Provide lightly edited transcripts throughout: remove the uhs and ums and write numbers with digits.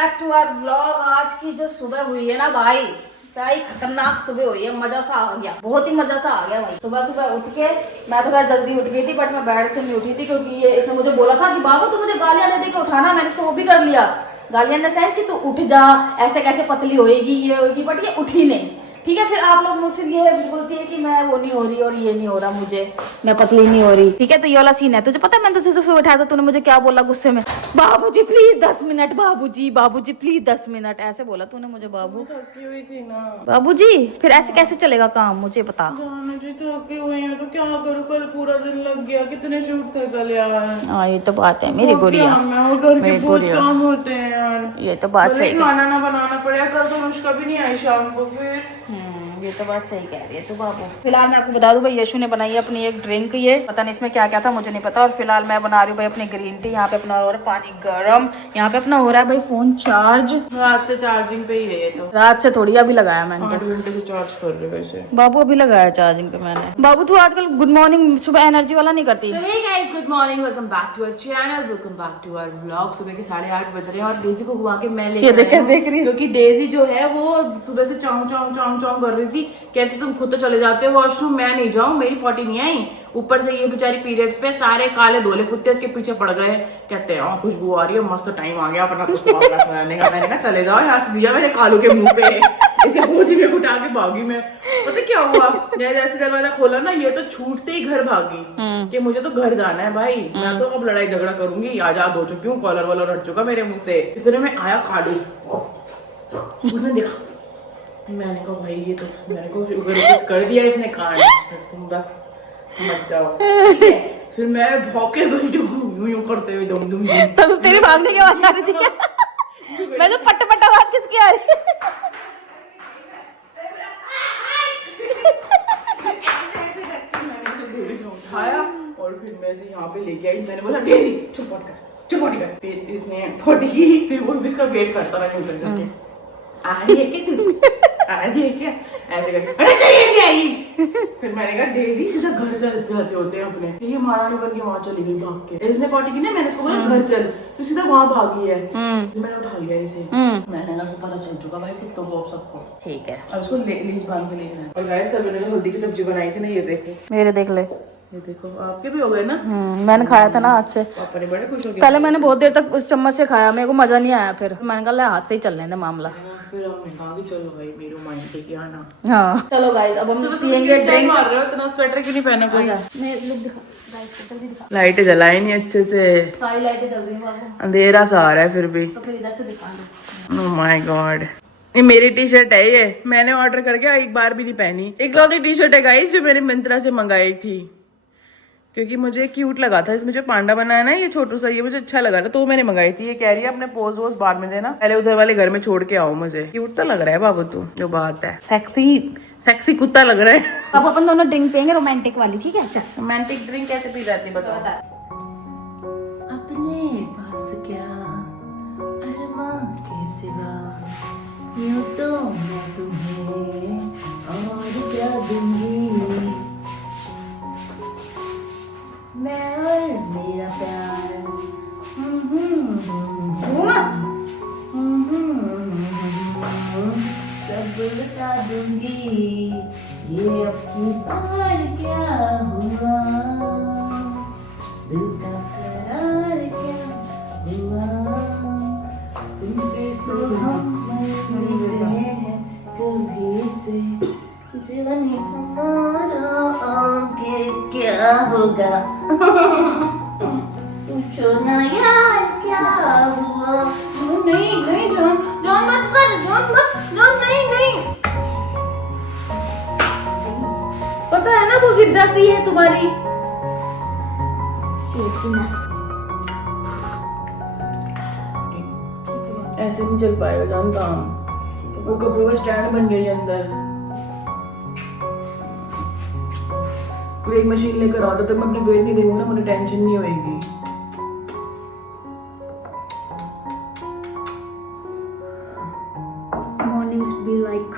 Back to our vlog. आज की जो सुबह हुई है ना भाई, क्या ही खतरनाक सुबह हुई है। मजा सा आ गया, बहुत ही मजा सा आ गया भाई। सुबह सुबह उठ के मैं तो खैर जल्दी उठ गई थी, बट मैं बेड से नहीं उठी थी क्योंकि ये इसने मुझे बोला था कि बाबू तू मुझे गालियां दे दे के उठाना। मैंने इसको वो भी कर लिया, गालियां इन द सेंस कि तू उठ जा, ऐसे कैसे पतली होएगी ये होगी, बट ये उठी नहीं। ठीक है, फिर आप लोग मुझसे ये बोलती है कि मैं वो नहीं हो रही और ये नहीं हो रहा, मुझे मैं पतली नहीं हो रही। ठीक है, तो ये वाला सीन है। तुझे पता है मैंने तुझे सुबह उठाया था, तूने मुझे क्या बोला गुस्से में? बाबूजी प्लीज 10 मिनट, बाबूजी प्लीज 10 मिनट, ऐसे बोला तूने मुझे। बाबू थकी हुई थी ना। बाबूजी फिर ऐसे कैसे चलेगा काम, मुझे बता। जानो जी थकी हुई है तो क्या करूँ, कल पूरा दिन लग गया। कितने शूट थे कल यार। हाँ ये तो बात है मेरी गुड़िया, घर के बहुत काम होते हैं यार। ये तो बात सही है। खाना ना बनाना पड़ेगा। कल तो अनुष्का भी नहीं आई शाम को। फिर ये तो बात सही कह रही है तू बाबू। फिलहाल मैं आपको बता दूं भाई, यशु ने बनाई है अपनी एक ड्रिंक, ये पता नहीं इसमें क्या क्या था, मुझे नहीं पता। और फिलहाल मैं बना रही हूँ भाई अपनी ग्रीन टी। यहाँ पे अपना हो रहा है पानी गर्म, यहाँ पे अपना हो रहा है भाई फोन चार्ज। रात से चार्जिंग पे ही है ये तो। रात से थोड़ी अभी लगाया मैंने 8 घंटे से चार्ज कर रहे वैसे। बाबू अभी लगाया चार्जिंग पे मैंने। बाबू तू आजकल गुड मॉर्निंग सुबह एनर्जी वाला नहीं करती? So hey guys, good morning, welcome back to our channel, welcome back to our vlog। सुबह के 8:30 बज रहे हैं और डेजी को हुआ के मैं लेकर देख रही क्योंकि डेजी जो है वो सुबह से चाऊ चाऊ चाऊ चाऊ कर रही थी। कहती तुम खुद तो चले जाते हो वॉशरूम, मैं नहीं जाऊं, मेरी पॉटी नहीं आई। ऊपर से ये बेचारी पीरियड्स पे सारे काले धोले कुत्ते इसके पीछे पड़ गए। कहते हैं खुशबू आ रही है, मस्त टाइम आ गया अपना कुछ बनाने का। मैंने कहा चले जाओ, यहाँ से दिया मैंने कालू के मुंह पे। इसे गोदी में उठा के भागी मैं। पता क्या हुआ, जैसे दरवाजा खोला ना, ये तो छूटते ही घर भागी कि मुझे तो घर जाना है भाई, मैं तो अब लड़ाई झगड़ा करूंगी, आजाद हो चुकी हूँ, कॉलर वॉलर हट चुका मेरे मुंह से। इतने में आया कालू, उसने देखा, मैंने कहा भाई ये तो मैंने को कुछ कर दिया इसने कांड, तुम बस मत जाओ। ठीक है, फिर मैं भौंके बैठी हूँ यूं करते हुए दुम दुम दुम। तब तेरे भागने की आवाज आ रही थी क्या? मैं तो पट पट आवाज किसकी आ रही है? उठाया और फिर मैं से यहाँ पे लेके आई। मैंने बोला डेजी चुप कर। फिर इसने फट की, फिर वो इसका वेट करता रहा यूं करके। आ रही है क्या तू, आ रही है क्या, ऐसे करके अरे चलिए नहीं आई। फिर मैंने कहा डेजी सीधा घर जाते होते हैं अपने। फिर ये महारानी बन के वहां चली गई भाग के। इसने पॉटी की ना, मैंने उसको बोला घर चल, तो सीधा वहां भागी है। मैंने उठा लिया इसे। मैंने ना उसको पता चल चुका भाई कुत्तों को सबको। ठीक है, अब उसको लीज बांध के लेना है। और गाइस कल मैंने हल्दी की सब्जी बनाई थी ना, ये देखो मेरे देख ले, ये देखो, आपके भी हो गए ना। मैंने खाया था ना हाथ से। पापा ने बड़े खुश हो गए। पहले मैंने बहुत देर तक उस चम्मच से खाया, मेरे को मजा नहीं आया। फिर मैंने कहा हाथ से ही चल लेना मामला। फिर हमने कहा कि चलो भाई मेरे माइंड पे क्या ना। हाँ चलो गाइस, अब हम पियेंगे ड्रिंक। मार रहे हो इतना, स्वेटर क्यों नहीं पहना कोई? मैं लुक दिखा गाइस को, जल्दी दिखा। लाइटें जलाई नहीं अच्छे से, सारी लाइटें जल रही हैं बाबू, अंधेरा सा आ रहा है फिर भी। तो फिर इधर से दिखा दो। ओह माय गॉड, ये मेरी टी शर्ट है, ये मैंने ऑर्डर करके एक बार भी नहीं पहनी। एक लौती टी शर्ट है गाइस जो मैंने मिंत्रा से मंगाई थी, क्योंकि मुझे क्यूट लगा था। इसमें जो पांडा बनाया ना, ये छोटू सा, ये मुझे अच्छा लगा था, तो मैंने मंगाई थी। ये कह रही है अपने पोज वोज बाद में देना, पहले उधर वाले घर में छोड़ के आओ मुझे। क्यूट तो लग रहा है बाबू तू, जो बात है। सेक्सी कुत्ता लग रहा है। अब अपन दोनों ड्रिंक पियेंगे रोमांटिक वाली, ठीक है? अच्छा, रोमांटिक ड्रिंक कैसे पी जाती बताओ? अपने पास क्या अरमां के सिवा, यूं तो मैं तुम्हें और क्या दूंगी, मैं और मेरा प्यार सब लुटा दूंगी, ये अपनी प्यार क्या हुआ, दिल का करार क्या हुआ, तुम पे तो हम मर गए हैं कभी से, जीवन हमारा आगे क्या होगा, पूछो ना यार क्या हुआ। नहीं नहीं जान जान मत कर, जान नहीं। पता है ना वो गिर जाती है तुम्हारी। ऐसे नहीं चल पाएगा जान काम, वो कपड़ों का स्टैंड बन गई अंदर। एक मशीन लेकर आओ, तब मैं अपने वेट नहीं देखूंगा ना, मुझे टेंशन नहीं होगी। mornings be like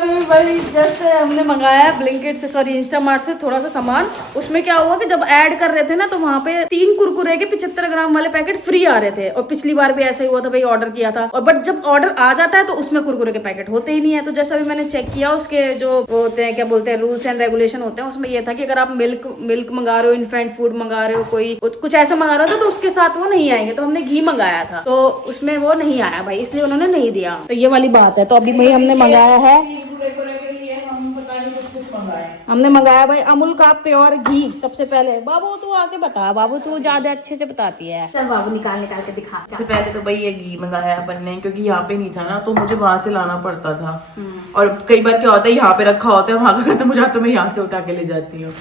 भाई जस्ट हमने मंगाया ब्लिंकिट से, सॉरी इंस्टामार्ट से थोड़ा सा सामान। उसमें क्या हुआ कि जब ऐड कर रहे थे ना तो वहाँ पे 3 कुरकुरे के 75 ग्राम वाले पैकेट फ्री आ रहे थे। और पिछली बार भी ऐसा ही हुआ था भाई, ऑर्डर किया था और बट जब ऑर्डर आ जाता है तो उसमें कुरकुरे के पैकेट होते ही नहीं है। तो जैसा भी मैंने चेक किया उसके जो होते हैं क्या बोलते हैं रूल्स एंड रेगुलेशन होते हैं, उसमें ये था कि अगर आप मिल्क मंगा रहे हो, इन्फेंट फूड मंगा रहे हो, कोई कुछ ऐसा मंगा रहे हो तो उसके साथ वो नहीं आएंगे। तो हमने घी मंगाया था तो उसमें वो नहीं आया भाई, इसलिए उन्होंने नहीं दिया। तो ये वाली बात है। तो अभी भाई हमने मंगाया है, हमने मंगाया भाई अमूल का प्योर घी। सबसे पहले बाबू तू आके बता, बाबू तू ज्यादा अच्छे से बताती है। चल बाबू निकाल निकाल के दिखा। सबसे पहले तो भाई ये घी मंगाया अपन ने, क्योंकि यहाँ पे नहीं था ना तो मुझे वहां से लाना पड़ता था। और कई बार क्या होता है यहाँ पे रखा होता है, वहां का खत्म हो जाता है, मैं यहाँ से उठा के ले जाती हूँ।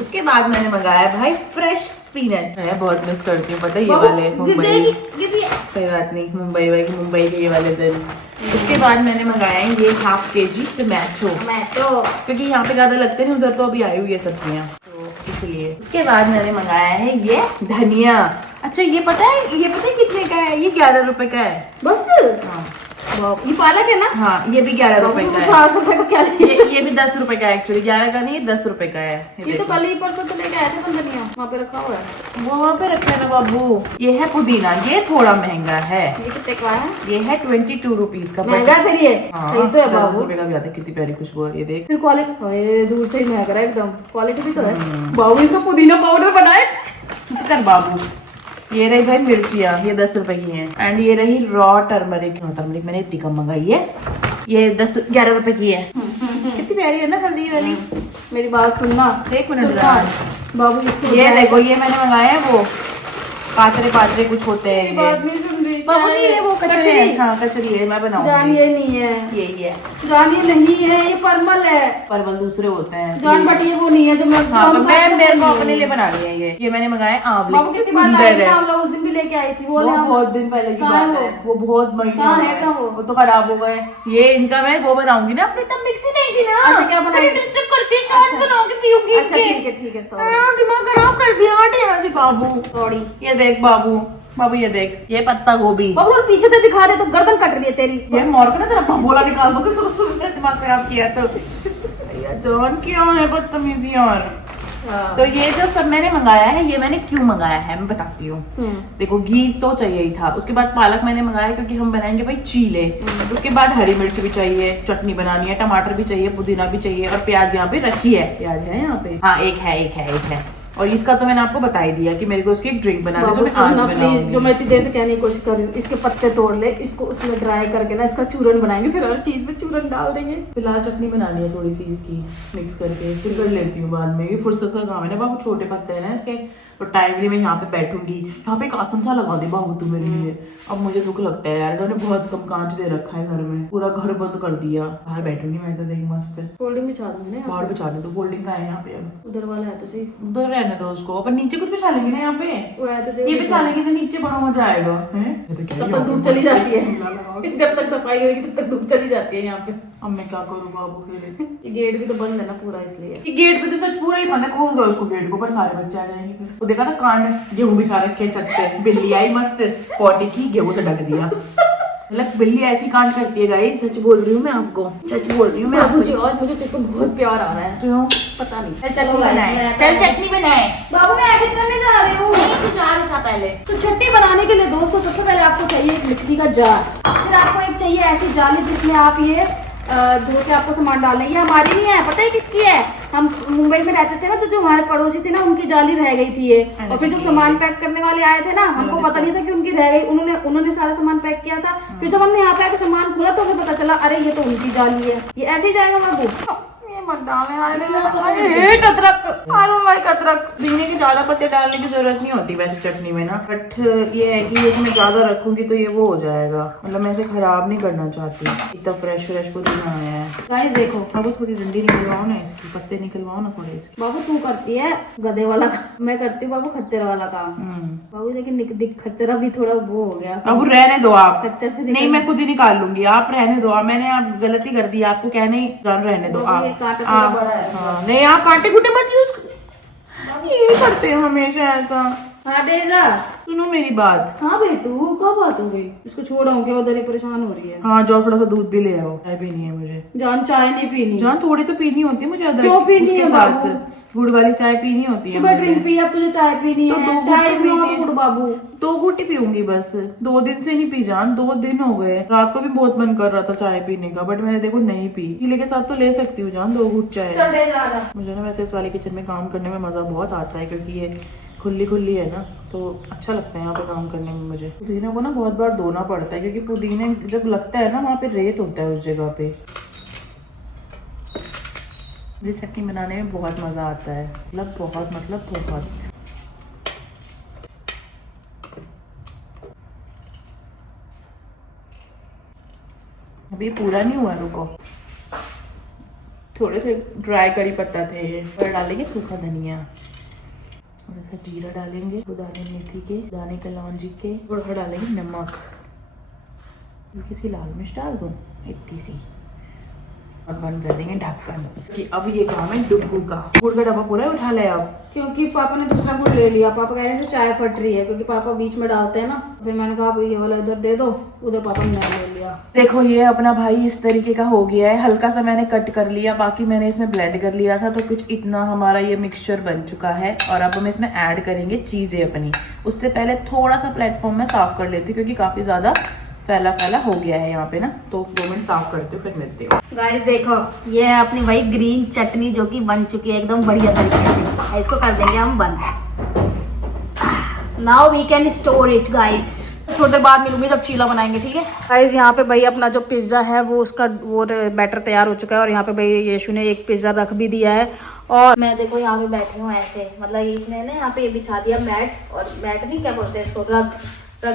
उसके बाद मैंने मंगाया भाई फ्रेश स्पिनच। मैं बहुत मिस करती हूँ पता है ये वाले मुंबई। कोई बात नहीं, मुंबई के ये वाले दिन। उसके बाद मैंने मंगाया है ये ½ kg टमाटो, क्योंकि यहाँ पे ज्यादा लगते नहीं, उधर तो अभी आई हुई है सब्जियाँ तो इसलिए। उसके बाद मैंने मंगाया है ये धनिया। अच्छा ये पता है कितने का है? ये 11 रुपए का है बस। हाँ ये पालक है ना? हाँ ये भी 11 रुपए का है। 4 रुपए का क्या ये भी 10 रुपए का है एक्चुअली, 11 का नहीं 10 रुपए का है। ये तो कल ही परसों तो लेके आए थे धनिया, वहाँ पे रखा हुआ है। वो वहाँ पे रखा है ना बाबू। ये है पुदीना, ये थोड़ा महंगा है। ये कितने का है? ये है 22 रुपीज का। महंगा फिर ये? सही तो है बाबू। 10 रुपए का भी आता है। कितनी प्यारी खुशबू है ये देख। फिर क्वालिटी दूर से ही महंग रहा है एकदम, क्वालिटी भी तो है। बाबू इसका पुदीना पाउडर बनाए कर बाबू। ये रही भाई मिर्चियाँ, ये 10 रुपए की हैं। एंड ये रही रॉ टर्मरिक मैंने इतनी कम मंगाई है, ये 11 रुपए की है। कितनी प्यारी है ना हल्दी वाली। मेरी बात सुनना एक मिनट बाबू, इसको ये देखो ये मैंने मंगाया है वो पातरे कुछ होते हैं। बात नहीं सुन रही बाबू जी ये वो कचरी है। हाँ कचरी है, मैं बनाऊंगी। जान ये नहीं है, यही है जान, ये नहीं है, ये परमल है। परवल दूसरे होते हैं जान, बट ये वो नहीं है जो मैं मेरे को अपने लिए बना लिया। ये मैंने मंगाया आंवले। बाबू कितनी बार लाई थी आंवला, उस दिन भी लेके आई थी। वो बहुत दिन पहले की बात है, वो बहुत महीने वो तो खराब हो गए। ये इनका मैं वो बनाऊंगी ना, अपनी तब मिक्सी नहीं की ना। अच्छा क्या बनाएगी? बनाऊंगी पीऊंगी। अच्छा ठीक है दिमाग खराब कर दिया बाबू। सॉरी। ये देख बाबू ये देख, ये पत्ता गोभी। बाबू और पीछे से दिखा रहे तो गर्दन कट रही है तेरी। ये मोर का ना तेरा भंबोला निकाल दो, मेरा दिमाग खराब किया तो। जान क्या है बदतमीजी यार। तो ये जो सब मैंने मंगाया है, ये मैंने क्यों मंगाया है मैं बताती हूँ। देखो घी तो चाहिए ही था, उसके बाद पालक मैंने मंगाया क्योंकि हम बनाएंगे भाई चीले। उसके बाद हरी मिर्च भी चाहिए, चटनी बनानी है, टमाटर भी चाहिए, पुदीना भी चाहिए और प्याज यहाँ पे रखी है। प्याज है यहाँ पे, हाँ एक है। और इसका तो मैंने आपको बता ही दिया कि मेरे को उसकी एक ड्रिंक बनानी है जो मैं आज बनाऊंगी। जो मैं इतनी देर से कहने की कोशिश कर रही हूँ, इसके पत्ते तोड़ ले, इसको उसमें ड्राई करके ना इसका चूरन बनाएंगे, फिर हर चीज में चूरन डाल देंगे। फिलहाल चटनी बनानी है थोड़ी सी इसकी मिक्स करके, फिर कर लेती हूँ बाद में। फुर्सत का काम है ना बाबू, छोटे पत्ते है ना इसके, तो टाइमली मैं यहाँ पे बैठूंगी। यहाँ पे एक आसन सा लगा दे बाबू तू मेरे लिए। अब मुझे दुख लगता है यार, इन्होंने बहुत कम कांच दे रखा है घर में, पूरा घर बंद कर दिया। बाहर बैठूंगी मैं तो, देख मस्त फोल्डिंग बिछा दूंगी ना, बाहर बिछा दे तो। फोल्डिंग का है यहाँ पे, अब उधर वाला है तो सही, उधर रहने दो उसको। अपन नीचे कुछ बिछा लेंगे ना यहाँ पे, वो है तो सही। ये बिछा लेंगे तो नीचे बड़ा मजा आएगा। तब तक धूप चली जाती है, जब तक सफाई होगी तब तक धूप चली जाती है यहाँ पे। अब मैं क्या करूँ बाबू फिर? ये गेट भी तो बंद है ना पूरा, इसलिए। ये गेट पे तो सच पूरा ही बंद है, खोल दो उसको गेट को, पर सारे बच्चे आ जाएंगे फिर। वो देखा था कांड, गेहूं बिछा रखे छत पे, बिल्ली आई मस्त पॉटी की, गेहूं से ढक दिया। मतलब बिल्ली ऐसी कांड करती है गाइस, सच बोल रही हूँ मैं आपको, सच बोल रही हूँ मैं आपको। मुझे तेरे को बहुत प्यार आ रहा है। क्यों? पता नहीं। चल चटनी बनाए। बाबू मैं एडिट करने जा रही हूँ। तो जार उठा पहले। तो चटनी बनाने के लिए दोस्तों सबसे पहले आपको चाहिए एक मिक्सी का जार, फिर आपको एक चाहिए ऐसी जाली जिसमें आप ये धो के आपको सामान डालना है। ये हमारी नहीं है, पता है किसकी है? हम मुंबई में रहते थे ना, तो जो हमारे पड़ोसी थे ना उनकी जाली रह गई थी ये। और फिर जब सामान पैक करने वाले आए थे ना, हमको पता नहीं था कि उनकी रह गई। उन्होंने सारा सामान पैक किया था। फिर जब हमने यहाँ पे आके सामान खोला तो हमें पता चला अरे ये तो उनकी जाली है। ये ऐसे ही जाएगा बाबू। दीने के ज्यादा पत्ते डालने की जरूरत नहीं होती वैसे चटनी में ना, बट ये है कि ये मैं ज्यादा रखूंगी तो ये वो हो जाएगा। मतलब मैं इसे खराब नहीं करना चाहती। इतना फ्रेश पुदीना आया है गाइस। देखो बाबू थोड़ी डंडी निकलवाओ ना इसकी, पत्ते निकलवाओ ना थोड़े इसके। बाबू तू करती है गधे वाला काम, मैं करती हूँ बाबू खच्चर वाला काम। बाबू लेकिन खच्चरा भी थोड़ा वो हो गया। बाबू रहने दो आप, खच्चर से नहीं मैं खुद ही निकाल लूंगी, आप रहने दो। मैंने आप गलती कर दी, आपको कहने ही जान, रहने दो आप। नहीं आप कांटे कुटे मत यूज, ये करते हैं हमेशा ऐसा। हाँ डेजा। सुनो मेरी बात। हाँ बेटू कब बात हो गई? इसको छोड़ा हूँ क्या? उधर ही परेशान हो रही है। हाँ जाओ थोड़ा सा दूध भी ले आओ, चाय पीनी है मुझे। जान चाय नहीं पीनी। जान थोड़ी तो पीनी होती है मुझे अदरक क्यों पीनी उसके है साथ बाबू? गुड़ वाली चाय पीनी होती है सुबह मुझे। ड्रिंक पी, अब तुझे चाय पीनी तो है। 2 चाय घूंट इज तो नॉट पीनी है। गुड बाबू। 2 घूंट ही पीऊंगी बस, 2 दिन से नहीं पी जान, 2 दिन हो गए। रात को भी बहुत मन कर रहा था चाय पीने का, बट मैंने देखो नहीं पी। गीले के साथ तो ले सकती हूँ जान 2 घूंट चाय। चल डेजा आजा। मुझे ना वैसे इस वाले किचन में काम करने में मजा बहुत आता है, क्योंकि ये खुली खुली है ना, तो अच्छा लगता है यहाँ पे काम करने में मुझे। पुदीने को ना बहुत बार धोना पड़ता है, क्योंकि पुदीने जब लगता है ना वहाँ पे रेत होता है उस जगह पे। मुझे चटनी बनाने में बहुत मजा आता है, मतलब बहुत। अभी पूरा नहीं हुआ, रुको। थोड़े से ड्राई करी पत्ता थे ये, और डालेंगे सूखा धनिया, थोड़ा सा जीरा डालेंगे, दो दाने मेथी के, दाने कलौंजी के, थोड़ा सा डालेंगे नमक, हल्की सी लाल मिर्च डाल दूँ इतनी सी, और बंद कर देंगे ढक्कन। कि अब ये काम है डुग्गू का। गुड़ का डब्बा पूरा उठा ले अब, क्योंकि पापा ने दूसरा गुड़ ले लिया। पापा कह रहे थे चाय फट रही है, क्योंकि पापा बीच में डालते हैं ना। फिर मैंने कहा ये वाला इधर दे दो, उधर पापा ने नया ले लिया। देखो ये अपना भाई इस तरीके का हो गया है। हल्का सा मैंने कट कर लिया, बाकी मैंने इसमें ब्लेंड कर लिया था, तो कुछ इतना हमारा ये मिक्सचर बन चुका है। और अब हम इसमें ऐड करेंगे चीजें अपनी। उससे पहले थोड़ा सा प्लेटफॉर्म में साफ कर लेती हूँ, क्योंकि काफी ज्यादा फैला फैला हो गया है यहाँ पे ना। तो 2 मिनट साफ करते हो, फिर मिलते हो। गाइस देखो, ये है अपनी वही ग्रीन चटनी जो कि बन चुकी है एकदम बढ़िया तरीके से। इसको कर देंगे हम बंद। Now we can store it guys. थोड़ी देर बाद मिलूंगी जब चीला बनाएंगे, ठीक है गाइस। यहाँ पे भाई अपना जो पिज्जा है वो उसका वो बैटर तैयार हो चुका है। और यहाँ पे भाई यीशु ने एक पिज्जा रख भी दिया है। और मैं देखो यहाँ पे बैठी हूँ ऐसे, मतलब इसने ना यहाँ पे ये बिछा दिया मैट, और मैट नहीं क्या बोलते हैं इसको, रग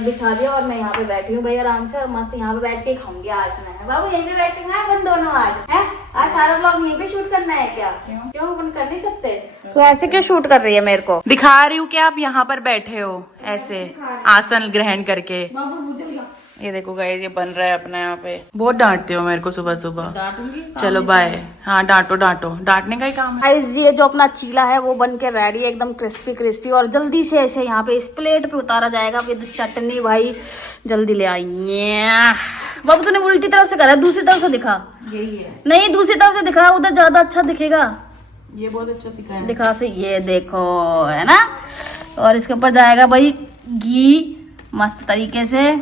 बिछा दिया। और मैं यहाँ पे बैठी हूँ भाई आराम से, और मस्त यहाँ पे बैठ के खाऊंगी आज मैं। बाबू यहीं पे बैठे हैं अपन दोनों आज, है आज सारा व्लॉग यहीं पे शूट करना है क्या? क्यों अपन कर नहीं सकते? तो ऐसे क्यों शूट कर रही है मेरे को? दिखा रही हूँ कि आप यहाँ पर बैठे हो ऐसे आसन ग्रहण करके। बाबू मुझे ये देखो गाइस, ये बन रहा है अपना यहाँ पे। बहुत डांटते हो मेरे को सुबह सुबह। डांटूंगी। चलो बाय। हाँ डांटो, डांटने का ही काम है। गाइस ये जो अपना चीला है वो बन के रेडी है, एकदम क्रिस्पी क्रिस्पी। और जल्दी से ऐसे यहाँ पे इस प्लेट पे उतारा जाएगा विद चटनी। भाई जल्दी ले आइए। बाबू तूने उल्टी तरफ से करा, दूसरी तरफ से दिखा। यही है, नहीं दूसरी तरफ से दिखा, उधर ज्यादा अच्छा दिखेगा। ये बहुत अच्छा सिखा है। दिखा से, ये देखो है ना। और इसके ऊपर जाएगा भाई घी मस्त तरीके से,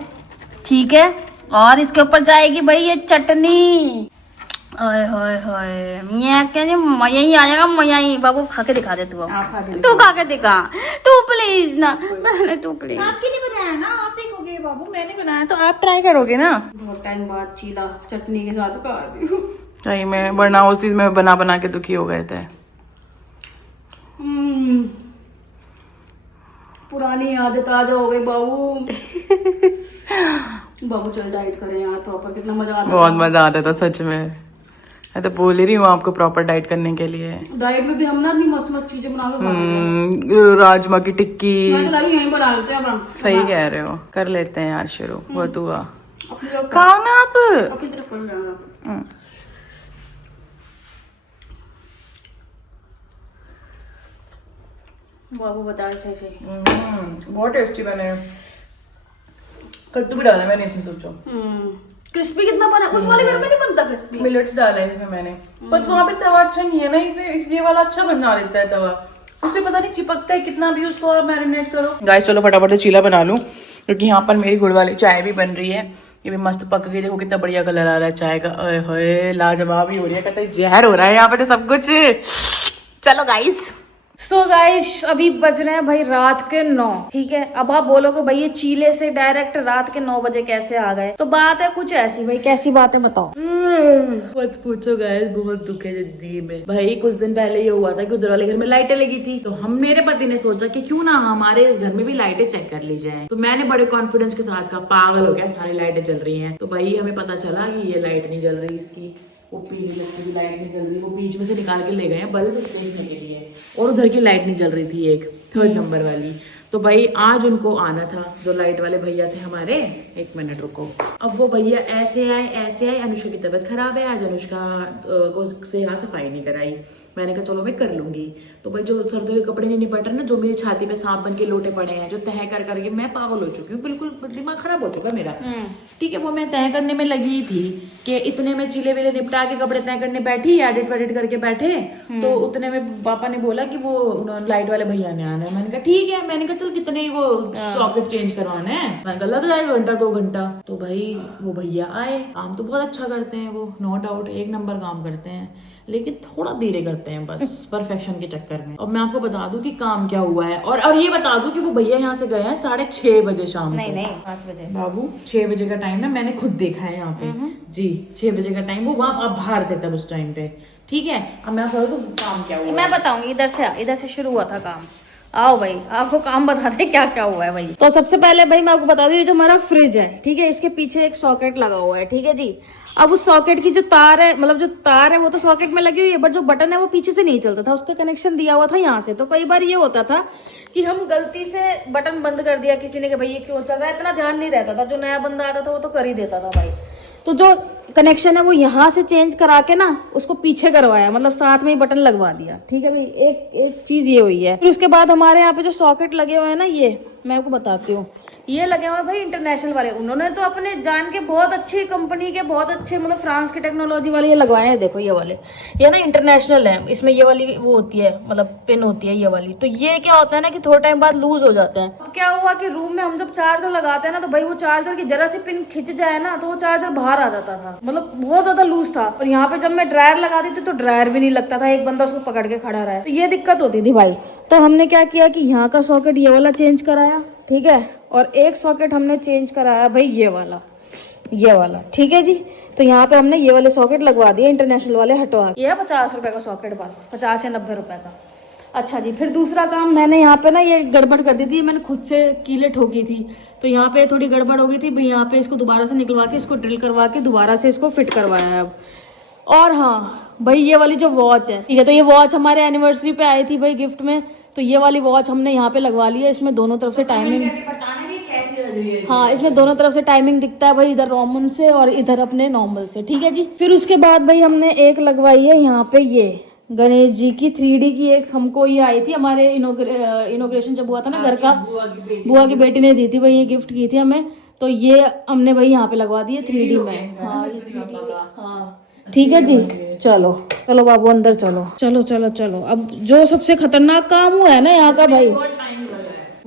ठीक है। और इसके ऊपर जाएगी भाई ये चटनी। ओए होए होए, ये क्या मजा ही आएगा, मजा ही। बाबू खा के दिखा दे तू। अब तू खा के दिखा, तू प्लीज ना, तू प्लीज। आपके लिए बनाया ना, आप देखोगे बाबू, मैंने बनाया तो आप ट्राई करोगे ना। बहुत टाइम बाद चीला चटनी के साथ खा रही हूँ। सही में, वरना उस चीज में बना बना के दुखी हो गए थे। पुरानी यादें ताजा हो गई बाबू। बाबू चल डाइट करें यार प्रॉपर, कितना मजा आता है। बहुत मजा आ रहा था सच में। मैं तो बोल ही रही हूँ आपको प्रॉपर डाइट करने के लिए। डाइट में भी हम ना अपनी मस्त मस्त चीजें बना के खा लेते हैं। राजमा की टिक्की। मैं तो कह रही हूँ यहीं बना लेते हैं अब हम। सही कह रहे हो, कर लेते हैं यार शुरू। बहुत हुआ, अपनी तरफ खाओ ना आप। अपनी तरफ कर लेना। बाबू बताओ सही सही। बहुत टेस्टी बने। कद्दू भी डाला मैंने इसमें, सोचो। क्रिस्पी कितना बना, उस वाले घर में नहीं बनता क्रिस्पी। मिलेट्स डाला है इसमें मैंने, पर वहाँ पे तवा अच्छा नहीं है ना, इसमें इसलिए वाला अच्छा बना देता है तवा। उससे पता नहीं चिपकता है कितना भी, उसको आप मैरिनेट करो। गाइस चलो फटाफट से चीला बना लूं, क्योंकि यहाँ पर मेरी गुड़ वाली चाय भी बन रही है। ये भी मस्त पक गई, देखो कितना बढ़िया कलर आ रहा है चाय का। ओए होए लाजवाब ही हो रही है, कहते जहर हो रहा है यहाँ पे तो सब कुछ। चलो गाइस। सो गाइस अभी बज रहे हैं भाई रात के 9, ठीक है। अब आप बोलोगे भाई ये चीले से डायरेक्ट रात के 9 बजे कैसे आ गए? तो बात है कुछ ऐसी भाई। कैसी बात है बताओ? मत पूछो गाइस, बहुत दुख है जिंदगी में। भाई कुछ दिन पहले ये हुआ था कि उधर वाले घर में लाइटें लगी थी, तो हम मेरे पति ने सोचा कि क्यों ना हमारे इस घर में भी लाइटें चेक कर ली जाए। तो मैंने बड़े कॉन्फिडेंस के साथ कहा पागल हो गया, सारी लाइटें जल रही हैं। तो भाई हमें पता चला कि ये लाइट नहीं जल रही, इसकी वो पीली लगती की लाइट नहीं जल रही। वो बीच में से निकाल के ले गए हैं बल्ब देखने के लिए, और उधर की लाइट नहीं जल रही थी, एक 3rd नंबर वाली। तो भाई आज उनको आना था, जो लाइट वाले भैया थे हमारे, एक मिनट रुको। अब वो भैया ऐसे आए, अनुष्का की तबीयत खराब है, आज अनुष्का को से यहाँ सफाई नहीं कराई। मैंने कहा चलो मैं कर लूंगी। तो भाई जो सर्दियों के कपड़े नहीं निपट रहे ना, जो मेरी छाती पे सांप बन के लोटे पड़े हैं, जो तह कर करके मैं पागल हो चुकी हूँ, बिल्कुल दिमाग खराब हो चुका मेरा। ठीक है, वो मैं तह करने में लगी थी कि इतने में चिले विले निपटा के कपड़े तय करने बैठी, एडिट वेडिट करके बैठे, तो उतने में पापा ने बोला कि वो लाइट वाले भैया ने आना है। मैंने कहा ठीक है, मैंने कहा चल कितने वो सॉकेट चेंज करवाना है, मैंने कहा लग जाएगा 1-2 घंटा। तो भाई वो भैया आए, काम तो बहुत अच्छा करते हैं वो, नो डाउट एक नंबर काम करते हैं, लेकिन थोड़ा धीरे करते हैं बस परफेक्शन के चक्कर में। और मैं आपको बता दूं कि काम क्या हुआ है, और ये बता दूं कि वो भैया यहाँ से गए हैं 6:30 बजे शाम को। नहीं 5 बजे बाबू, 6 बजे का टाइम है, मैंने खुद देखा है यहाँ पे जी, 6 बजे का टाइम, वो वहाँ बाहर थे तब उस टाइम पे। ठीक है, अब मैं आपको तो काम क्या हुआ मैं बताऊंगी। इधर से शुरू हुआ था काम। आओ भाई, आपको काम बता दे क्या क्या हुआ है भाई। तो सबसे पहले भाई मैं आपको बता दूं, ये जो हमारा फ्रिज है, ठीक है, इसके पीछे एक सॉकेट लगा हुआ है, ठीक है जी। अब उस सॉकेट की जो तार है, मतलब जो तार है वो तो सॉकेट में लगी हुई है, बट जो बटन है वो पीछे से नहीं चलता था, उसका कनेक्शन दिया हुआ था यहाँ से। तो कई बार ये होता था कि हम गलती से बटन बंद कर दिया किसी ने कि भाई ये क्यों चल रहा है, इतना ध्यान नहीं रहता था। जो नया बंदा आता था वो तो कर ही देता था भाई। तो जो कनेक्शन है वो यहाँ से चेंज करा के ना उसको पीछे करवाया, मतलब साथ में ही बटन लगवा दिया। ठीक है भाई, एक चीज ये हुई है। फिर उसके बाद हमारे यहाँ पे जो सॉकेट लगे हुए हैं ना, ये मैं आपको बताती हूँ, ये लगे हुए भाई इंटरनेशनल वाले। उन्होंने तो अपने जान के बहुत अच्छी कंपनी के, बहुत अच्छे मतलब फ्रांस की टेक्नोलॉजी वाले ये लगवाए हैं। देखो ये वाले, ये ना इंटरनेशनल है, इसमें ये वाली वो होती है, मतलब पिन होती है ये वाली। तो ये क्या होता है ना कि थोड़ा टाइम बाद लूज हो जाते हैं। अब क्या हुआ कि रूम में हम जब चार्जर लगाते हैं ना, तो भाई वो चार्जर की जरा सी पिन खिंच जाए ना तो वो चार्जर बाहर आ जाता था, मतलब बहुत ज्यादा लूज था। और यहाँ पे जब मैं ड्रायर लगाती थी तो ड्रायर भी नहीं लगता था, एक बंदा उसको पकड़ के खड़ा रहा, तो ये दिक्कत होती थी भाई। तो हमने क्या किया कि यहाँ का सॉकेट ये वाला चेंज कराया, ठीक है, और एक सॉकेट हमने चेंज कराया भाई ये वाला, ठीक है जी। तो यहाँ पे हमने ये वाले सॉकेट लगवा दिए, इंटरनेशनल वाले हटवा। ये है 50 रुपए का सॉकेट, बस 50 या 90 रुपए का। अच्छा जी, फिर दूसरा काम मैंने यहाँ पे ना ये गड़बड़ कर दी थी, मैंने खुद से कीलें ठोकी थी, तो यहाँ पे थोड़ी गड़बड़ हो गई थी भाई। यहाँ पे इसको दोबारा से निकलवा के इसको ड्रिल करवा के दोबारा से इसको फिट करवाया है अब। और हाँ भाई, ये वाली जो वॉच है, ठीक है, तो ये वॉच हमारे एनिवर्सरी पे आई थी भाई गिफ्ट में, तो ये वाली वॉच हमने यहाँ पे लगवा ली है। इसमें दोनों तरफ से टाइमिंग, हाँ इसमें दोनों तरफ से टाइमिंग दिखता है भाई, इधर रोमन से और इधर अपने नॉर्मल से, ठीक है जी। फिर उसके बाद भाई हमने एक लगवाई है यहाँ पे, ये गणेश जी की 3D की एक हमको ये आई थी हमारे इनोग्रेशन जब हुआ था ना घर का, बुआ की बेटी ने दी थी भाई, ये गिफ्ट की थी हमें। तो ये हमने भाई यहाँ पे लगवा दी है 3D में। हाँ ये 3D, हाँ ठीक है जी। चलो चलो बाबू अंदर चलो, चलो चलो चलो। अब जो सबसे खतरनाक काम हुआ है ना यहाँ का भाई,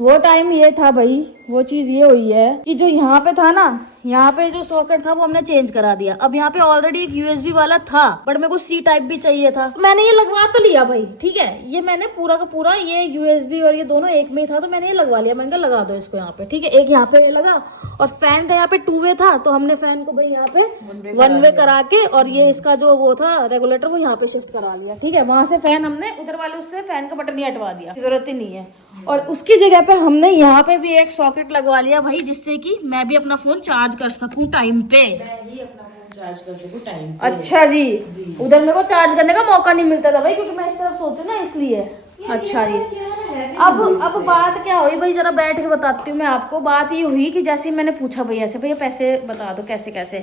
वो टाइम ये था भाई, वो चीज ये हुई है कि जो यहाँ पे था ना, यहाँ पे जो सॉकेट था वो हमने चेंज करा दिया। अब यहाँ पे ऑलरेडी एक USB वाला था, बट मेरे को C टाइप भी चाहिए था, तो मैंने ये लगवा तो लिया भाई, ठीक है। ये मैंने पूरा का पूरा ये USB और ये दोनों एक में ही था, तो मैंने ये लगवा लिया। मैंने कहा लगा दो इसको यहाँ पे, ठीक है। एक यहाँ पे लगा, और फैन था यहाँ पे 2 वे था, तो हमने फैन को भाई यहाँ पे 1 वे करा के, और ये इसका जो वो था रेगुलेटर वो यहाँ पे शिफ्ट करा लिया, ठीक है। वहां से फैन हमने उधर वाले उससे फैन का बटन ही हटवा दिया, जरूरत ही नहीं है। और उसकी जगह पे हमने यहाँ पे भी एक सॉकेट लगवा लिया भाई, जिससे कि मैं भी अपना फोन चार्ज कर सकूं टाइम पे। चार्ज कर सकूं टाइम पे। अच्छा जी, उधर मेरे को चार्ज करने का मौका नहीं मिलता था भाई, क्योंकि मैं इस तरफ सोती हूँ ना, इसलिए। अच्छा जी, अब बात क्या हुई भाई, जरा बैठ के बताती हूँ मैं आपको। बात ये हुई कि जैसे मैंने पूछा भैया से, भैया पैसे बता दो कैसे कैसे,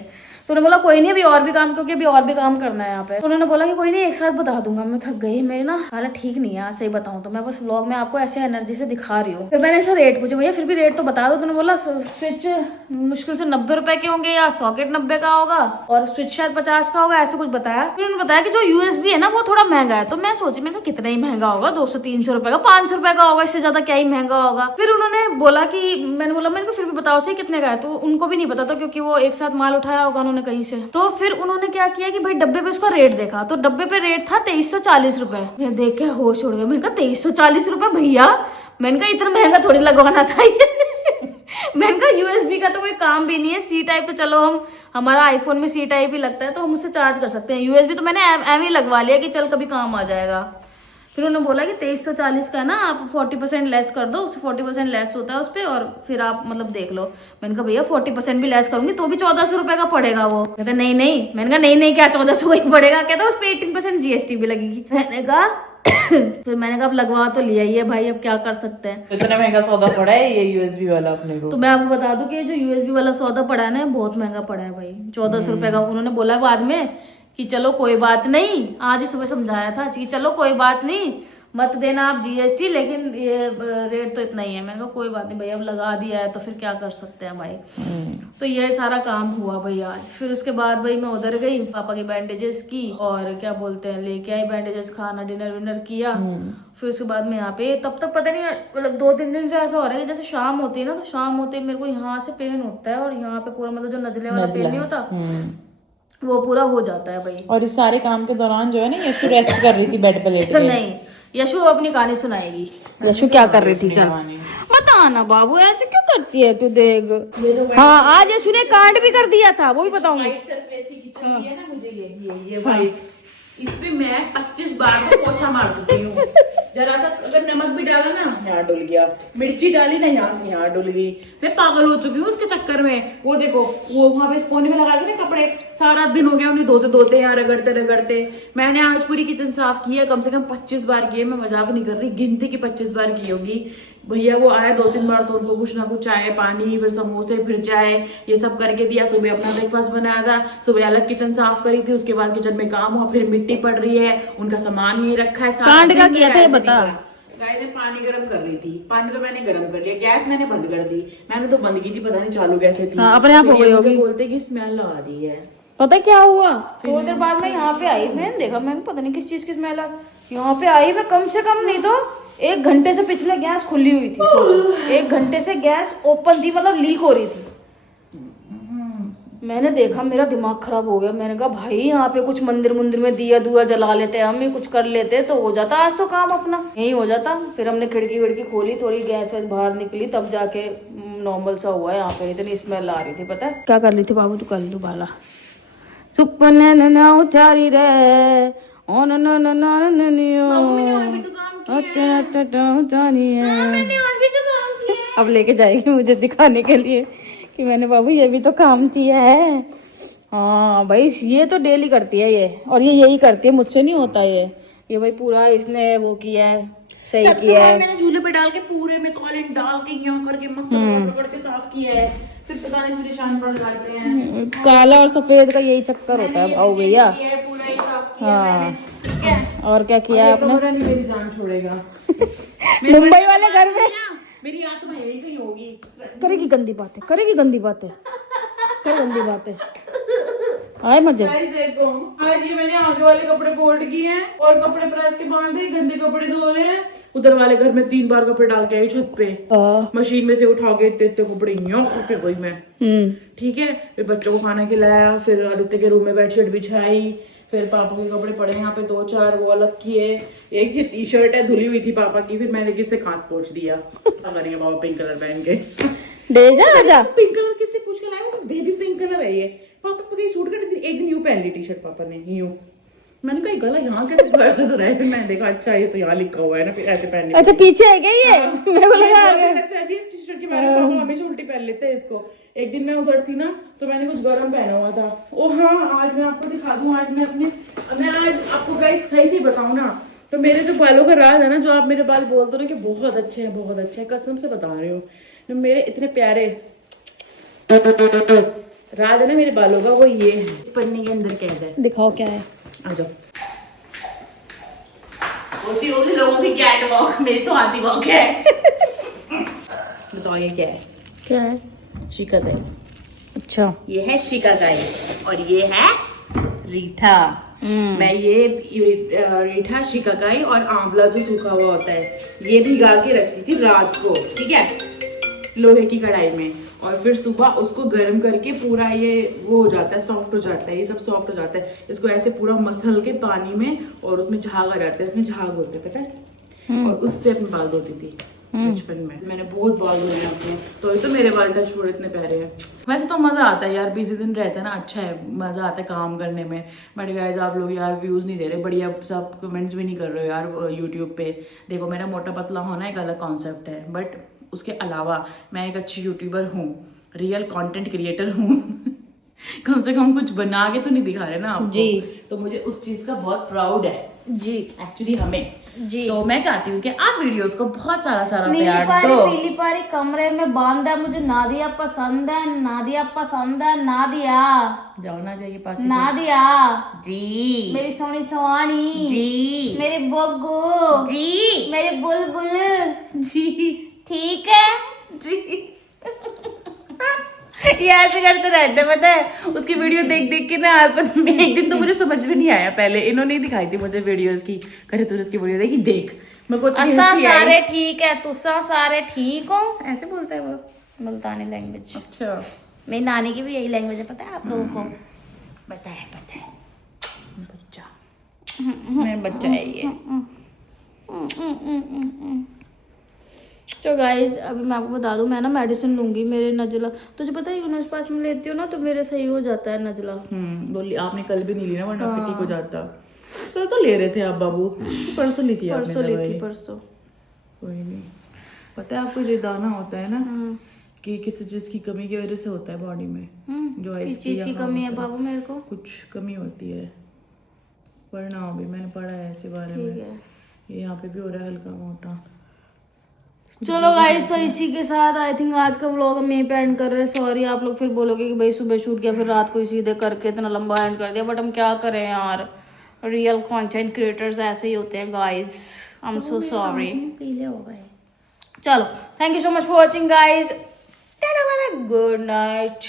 तो उन्होंने बोला कोई नहीं, अभी और भी काम, क्योंकि अभी और भी काम करना है यहाँ पे। तो उन्होंने बोला कि कोई नहीं एक साथ बता दूंगा। मैं थक गई, मेरी ना हालत ठीक नहीं है सही बताऊं तो, मैं बस व्लॉग में आपको ऐसे एनर्जी से दिखा रही हूँ। फिर मैंने ऐसा रेट पूछा, भैया फिर भी रेट तो बता दो। तो उन्होंने बोला स्विच मुश्किल से 90 रुपए के होंगे, या सॉकेट 90 का होगा, और स्विच शायद 50 का होगा, ऐसे कुछ बताया। फिर उन्होंने बताया कि जो USB है ना वो थोड़ा महंगा है। तो मैं सोची, मैंने कितना ही महंगा होगा, 200-300 रुपए का, 500 रुपए का होगा, इससे ज्यादा क्या ही महंगा होगा। फिर उन्होंने बोला कि, मैंने बोला मैंने फिर भी बताओ सही कितने का है, तो उनको भी नहीं पता था, क्योंकि वो एक साथ माल उठाया होगा उन्होंने कहीं से। तो फिर उन्होंने क्या किया कि भाई डब्बे पे उसका रेट देखा, तो डब्बे पे रेट था 2340 रुपए। मैं देख के होश उड़ गया, मैंने कहा 2340 रुपए भैया, मैंने कहा इतना महंगा थोड़ी लगवाना था ये। मैंने कहा USB का तो कोई काम भी नहीं है, C टाइप तो चलो हमारा आईफोन में C टाइप ही लगता है, तो हम उससे चार्ज कर सकते हैं। USB तो मैंने एम ही लगवा लिया कि चल कभी काम आ जाएगा। फिर उन्होंने बोला कि 2340 का ना आप 40% लेस कर दो, उससे 40% लेस होता है उस पर, और फिर आप मतलब देख लो। मैंने कहा भैया 40% भी लेस करूंगी तो भी 1400 रुपए का पड़ेगा वो। कहता नहीं। मैंने कहा नहीं क्या 1400 ही पड़ेगा। कहता उस पर 18% GST भी लगेगी। मैंने कहा फिर मैंने कहा अब लगवा तो लिया ही है भाई, अब क्या कर सकते हैं। इतना महंगा सौदा पड़ा है ये यूएसबी वाला अपने को। तो मैं आपको बता दूं कि ये जो यूएसबी वाला सौदा पड़ा है ना, बहुत महंगा पड़ा है भाई, 1400 रुपए का। उन्होंने बोला बाद में कि चलो कोई बात नहीं, आज ही सुबह समझाया था कि चलो कोई बात नहीं, मत देना आप जीएसटी, लेकिन ये रेट तो इतना ही है। मैंने कहा कोई बात नहीं भाई, अब लगा दिया है तो फिर क्या कर सकते हैं भाई। तो ये सारा काम हुआ भाई आज। फिर उसके बाद भाई मैं उधर गई, पापा की बैंडेजेस की और क्या बोलते हैं लेके आई बैंडेजेस, खाना डिनर विनर किया। फिर उसके बाद में यहाँ पे तब तक पता नहीं, मतलब 2-3 दिन से ऐसा हो रहा है कि जैसे शाम होती है ना, तो शाम होते ही मेरे को यहाँ से पेन उठता है और यहाँ पे पूरा मतलब जो नजले वाला पेन नहीं होता वो पूरा हो जाता है भाई। और इस सारे काम के दौरान जो है ना यशु रेस्ट कर रही थी बेड पे लेट के। नहीं, यशु अपनी कहानी सुनाएगी। यशु क्या कर रही थी, चल बता ना बाबू, ऐसे क्यों करती है तू, देख। हाँ, आज यशु ने कांड भी कर दिया था, वो भी बताऊंगी। ये भाई इसमें मैं 25 बार को पोछा मार चुकी हूँ। जरा सा अगर नमक भी डाला ना यहाँ डुल गया, मिर्ची डाली ना यहाँ से यहाँ डुल गई। मैं पागल हो चुकी हूँ उसके चक्कर में। वो देखो वो वहां पे कोने में लगा के ना कपड़े, सारा दिन हो गया उन्हें धोते धोते यहाँ रगड़ते रगड़ते। मैंने आज पूरी किचन साफ की है, कम से कम 25 बार की है, मैं मजाक नहीं कर रही, गिनती की 25 बार की होगी। भैया वो आए 2-3 बार तो उनको कुछ ना कुछ चाय पानी, फिर समोसे, फिर चाय, ये सब करके दिया। सुबह अपना ब्रेकफास्ट बनाया था, सुबह अलग किचन साफ करी थी, उसके बाद किचन में काम हुआ, फिर मिट्टी पड़ रही है, उनका सामान ही रखा है। कांड का किया था ये बता। गाय ने पानी गर्म कर रही थी, पानी तो मैंने गर्म कर लिया, गैस मैंने बंद कर दी। मैंने तो बंद की थी, पता नहीं चालू कैसे थी। हाँ, अपने आप हो गई होगी। बोलते कि स्मेल आ रही है। पता क्या हुआ, थोड़ी देर बाद मैं यहाँ पे आई, मैंने देखा, मैंने पता नहीं किस चीज की स्मेल आ, यहाँ पे आई मैं, कम से कम नहीं तो 1 घंटे से पिछले गैस खुली हुई थी। सोचो 1 घंटे से गैस ओपन थी, मतलब लीक हो रही थी। मैंने देखा, मेरा दिमाग खराब हो गया। मैंने कहा भाई यहाँ पे कुछ मंदिर मुंदिर में दिया दुआ जला लेते, हम ही कुछ कर लेते तो हो जाता आज तो काम अपना, यही हो जाता। फिर हमने खिड़की विड़की खोली, थोड़ी गैस वैस बाहर निकली, तब जाके नॉर्मल सा हुआ। यहाँ पे इतनी स्मेल आ रही थी, पता है क्या कर रही थी बाबू, तू कर ली तू बाला सुपने न उचारी रे ओ न न न न न नियो उचारी है। अब लेके जाएगी मुझे दिखाने के लिए कि मैंने बाबू ये भी तो काम किया है। हाँ भाई ये तो डेली करती है ये, और ये यही करती है, मुझसे नहीं होता ये भाई पूरा इसने वो किया है, सही किया है। मैंने झूले पे डाल के पूरे में कॉलिन डाल के यूं करके मस्त पकड़ के साफ किया है, फिर पता नहीं इसमें निशान पड़ जाते हैं। काला और सफेद का यही चक्कर होता है आओ भैया। पूरा ही साफ किया हाँ, ठीक है। और क्या किया है आपने? मेरी जान छोड़ेगा। मुंबई वाले घर में मेरी आत्मा यही कहीं होगी। करेगी गंदी बातें, करेगी गंदी बातें, कर गंदी बातें, आए मजे। देखो आज ये मैंने आगे वाले कपड़े फोल्ड किए हैं और कपड़े प्रेस के बांधे, गंदे कपड़े धो रहे हैं। उधर वाले घर में 3 बार कपड़े डाल के आई छत पे, मशीन में से उठा के इतने कपड़े यूं करके गई मैं। ठीक है, फिर बच्चों को खाना खिलाया, फिर आदित्य के रूम में बेडशीट बिछाई, फिर पापा के कपड़े पड़े यहाँ पे 2-4 वो अलग किए। एक ही टी-शर्ट है धुली हुई थी पापा की, फिर मैंने किससे हाथ पोंछ दिया। करेंगे पापा पिंक कलर पहन के, दे जा आजा। पिंक कलर किससे पूछ के लाया, बेबी पिंक कलर है ये। पापा पता ही सूट कर एक दिन यूं पहन ली टी-शर्ट पापा ने यूं। मैंने कहा गला यहाँ कैसे बस रहा है, फिर मैंने देखा अच्छा ये तो यहाँ लिखा हुआ है ना, फिर ऐसे पहन लिया। अच्छा पीछे है क्या ये? मैं बोला इस टी-शर्ट के बारे में पापा हमेशा उल्टी पहन लेते हैं इसको। एक दिन मैं उधर थी ना तो मैंने कुछ गरम पहना हुआ था। ओ हाँ, आज मैं आपको दिखा दूं, आज मैं आज आपको गाइस सही से बताऊं ना, तो मेरे जो बालों का राज है ना, जो आप मेरे बाल बोलते हो ना कि बहुत अच्छे हैं, बहुत अच्छे हैं, कसम से बता रही हूँ, मेरे इतने प्यारे राज है ना मेरे बालों का, वो ये है, इस पन्नी के अंदर कैद है। दिखाओ क्या है, आ जाओ। होती होगी लोगों की कैट वॉक, मेरी तो हाथी वॉक है। बताओ ये क्या है? क्या है? शिकाकाई। अच्छा, ये है शिकाकाई और ये है रीठा। मैं ये रीठा, शिकाकाई और आंवला जो सूखा हुआ होता है ये भिगा के रखती थी रात को, ठीक है, लोहे की कढ़ाई में, और फिर सुबह उसको गर्म करके पूरा ये वो हो जाता है, सॉफ्ट हो जाता है, ये सब सॉफ्ट हो जाता है। इसको ऐसे पूरा मसल के पानी में, और उसमें झाग आ जाता है, इसमें झाग होते हैं पता है, और उससे अपने बाल धोती थी बचपन में। मैंने बहुत बाल धोए हैं अपने, तो मेरे बाल टच छोड़ इतने प्यारे हैं। वैसे तो मजा आता है यार, बिजी दिन रहता है ना, अच्छा है, मजा आता है काम करने में। बट गाइस आप लोग यार व्यूज नहीं दे रहे, बढ़िया सब कमेंट्स भी नहीं कर रहे हो यार यूट्यूब पे। देखो मेरा मोटा पतला होना एक अलग कॉन्सेप्ट है, बट उसके अलावा मैं एक अच्छी यूट्यूबर हूँ, रियल कंटेंट क्रिएटर हूँ। कम से कम कुछ बना के तो नहीं दिखा रहे ना आपको। जी। तो मुझे उस चीज का बहुत प्राउड है जी एक्चुअली हमें। जी। तो मैं चाहती हूँ कि आप वीडियोस को बहुत सारा नीली प्यार पारी दो। पीली पारी कमरे में बांधा, मुझे नादिया पसंद है, नादिया पसंद है, नादिया जाओ ना जाइए पास। नादिया जी मेरी सोनी सवानी जी मेरी बग्गू जी मेरी बुलबुल, जी ठीक है। जी। ये ऐसे करते रहते हैं, पता है उसकी वीडियो देख देख के ना आपको। एक दिन तो मुझे समझ में नहीं आया, पहले इन्होंने ही दिखाई थी मुझे वीडियोस की, करे तूने उसकी वीडियो देखी, देख मेरे को इतनी असा हंसी आई। सारे ठीक है, तुसा सारे ठीक हो। ऐसे बोलता है वो। मुल्तानी लैंग्वेज। अच्छा मेरी नानी की भी यही लैंग्वेज है, पता है आप लोगों को? पता है बच्चा, मेरा बच्चा है ये। तो गाइज अभी मैं आपको बता दूं, मैं ना मेडिसिन लूंगी, मेरे नजला तुझे पता है यूनस पास में लेती हूँ ना तो मेरे सही हो जाता है नजला। बोली आपने कल भी नहीं ली ना, वरना आपके ठीक हो जाता। तो ले रहे थे आप बाबू, परसों ली थी आपने परसों ली दवाई। थी परसों। कोई नहीं, पता है आपको ये दाना होता है ना कि किसी चीज की कमी की वजह से होता है बॉडी में। जो किस चीज की कमी है बाबू मेरे को? कुछ कमी होती है, पढ़ना हो भी, मैंने पढ़ा है इसी बारे में। ठीक है। ये यहाँ पे भी हो रहा है हल्का मोटा। चलो गाइस, तो इसी के साथ आई थिंक आज का व्लॉग हम यहीं पे एंड कर रहे हैं। सॉरी आप लोग फिर बोलोगे कि भाई सुबह शूट किया फिर रात को सीधे करके इतना लंबा एंड कर दिया, बट हम क्या करें यार, रियल कंटेंट क्रिएटर्स ऐसे ही होते हैं guys. I am so sorry. पीले हो गए। चलो, thank you so much for watching guys, good night.